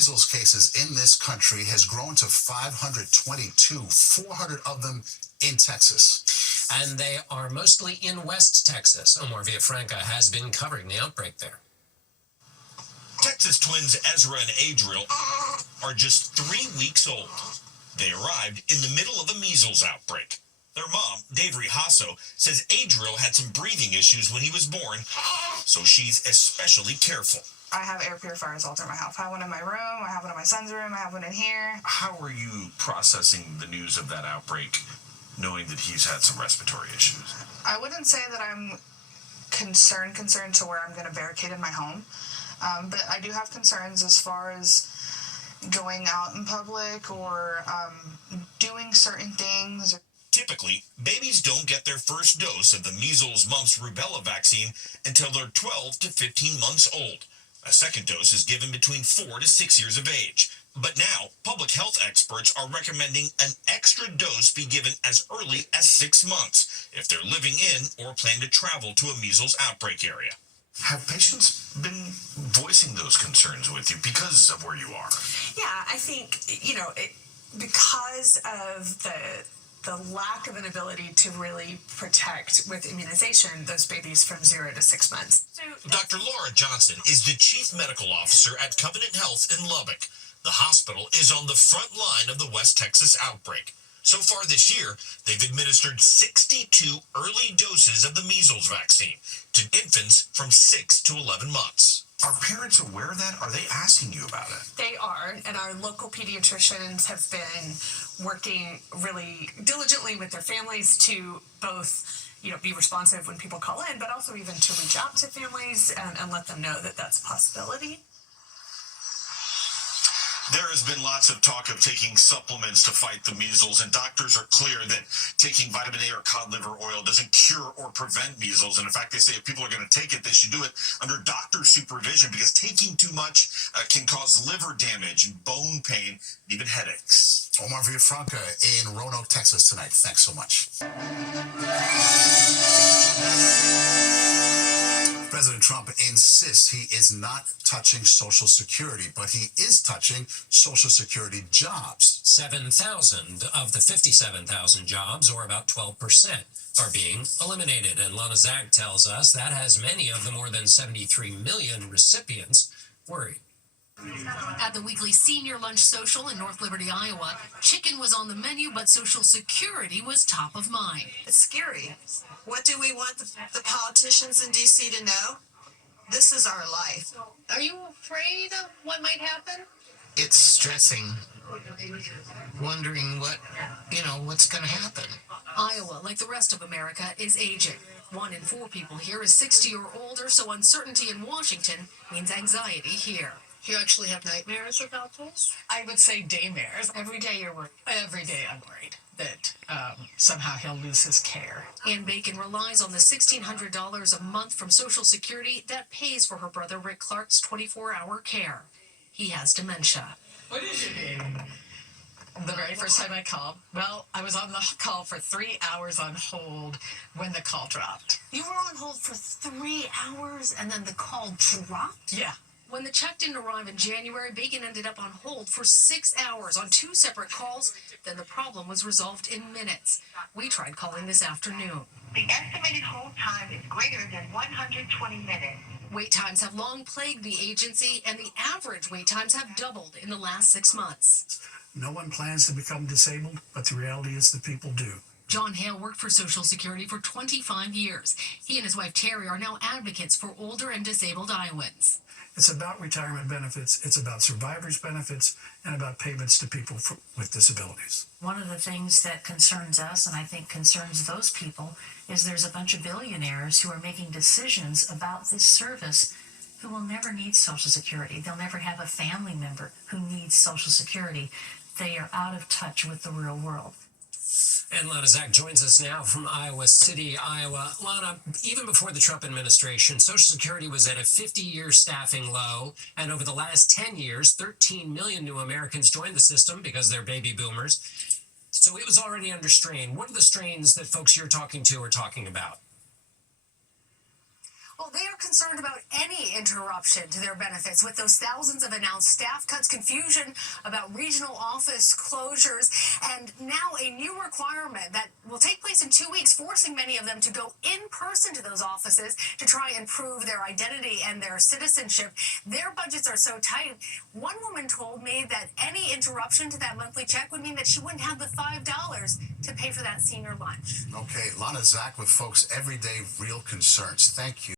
measles cases in this country has grown to 522, 400 of them in Texas. And they are mostly in West Texas. Omar Villafranca has been covering the outbreak there. Texas twins Ezra and Adriel are just 3 weeks old. They arrived in the middle of a measles outbreak. Their mom, Davri Hasso, says Adriel had some breathing issues when he was born, so she's especially careful. I have air purifiers all through my house. I have one in my room, I have one in my son's room, I have one in here. How are you processing the news of that outbreak, knowing that he's had some respiratory issues? I wouldn't say that I'm concerned to where I'm going to barricade in my home, but I do have concerns as far as going out in public or doing certain things. Typically, babies don't get their first dose of the measles, mumps, rubella vaccine until they're 12 to 15 months old. A second dose is given between 4 to 6 years of age. But now, public health experts are recommending an extra dose be given as early as 6 months if they're living in or plan to travel to a measles outbreak area. Have patients been voicing those concerns with you because of where you are? Yeah, I think, because of the lack of an ability to really protect with immunization those babies from 0 to 6 months. Dr. Laura Johnson is the chief medical officer at Covenant Health in Lubbock. The hospital is on the front line of the West Texas outbreak. So far this year, they've administered 62 early doses of the measles vaccine to infants from 6 to 11 months. Are parents aware of that? Are they asking you about it? They are, and our local pediatricians have been working really diligently with their families to both, be responsive when people call in, but also even to reach out to families and let them know that that's a possibility. There has been lots of talk of taking supplements to fight the measles, and doctors are clear that taking vitamin A or cod liver oil doesn't cure or prevent measles. And in fact, they say if people are going to take it, they should do it under doctor supervision because taking too much can cause liver damage, bone pain, and even headaches. Omar Villafranca in Roanoke, Texas tonight. Thanks so much. President Trump insists he is not touching Social Security, but he is touching Social Security jobs. 7,000 of the 57,000 jobs, or about 12%, are being eliminated. And Lana Zag tells us that has many of the more than 73 million recipients worried. At the weekly senior lunch social in North Liberty, Iowa, chicken was on the menu, but Social Security was top of mind. It's scary. What do we want the politicians in D.C. to know? This is our life. Are you afraid of what might happen? It's stressing, wondering what's going to happen. Iowa, like the rest of America, is aging. 1 in 4 people here is 60 or older, so uncertainty in Washington means anxiety here. Do you actually have nightmares about this? I would say daymares. Every day you're worried. Every day I'm worried that somehow he'll lose his care. Ann Bacon relies on the $1,600 a month from Social Security that pays for her brother Rick Clark's 24-hour care. He has dementia. What is your name? The very first time I called, I was on the call for 3 hours on hold when the call dropped. You were on hold for 3 hours and then the call dropped? Yeah. When the check didn't arrive in January, Bacon ended up on hold for 6 hours on 2 separate calls. Then the problem was resolved in minutes. We tried calling this afternoon. The estimated hold time is greater than 120 minutes. Wait times have long plagued the agency, and the average wait times have doubled in the last 6 months. No one plans to become disabled, but the reality is that people do. John Hale worked for Social Security for 25 years. He and his wife Terry are now advocates for older and disabled Iowans. It's about retirement benefits, it's about survivors' benefits, and about payments to people with disabilities. One of the things that concerns us, and I think concerns those people, is there's a bunch of billionaires who are making decisions about this service who will never need Social Security. They'll never have a family member who needs Social Security. They are out of touch with the real world. And Lana Zach joins us now from Iowa City, Iowa. Lana, even before the Trump administration, Social Security was at a 50-year staffing low. And over the last 10 years, 13 million new Americans joined the system because they're baby boomers. So it was already under strain. What are the strains that folks you're talking to are talking about? Well, they are concerned about any interruption to their benefits with those thousands of announced staff cuts, confusion about regional office closures, and now a new requirement that will take place in 2 weeks, forcing many of them to go in person to those offices to try and prove their identity and their citizenship. Their budgets are so tight. One woman told me that any interruption to that monthly check would mean that she wouldn't have the $5 to pay for that senior lunch. Okay, Lana Zach with folks' everyday real concerns. Thank you.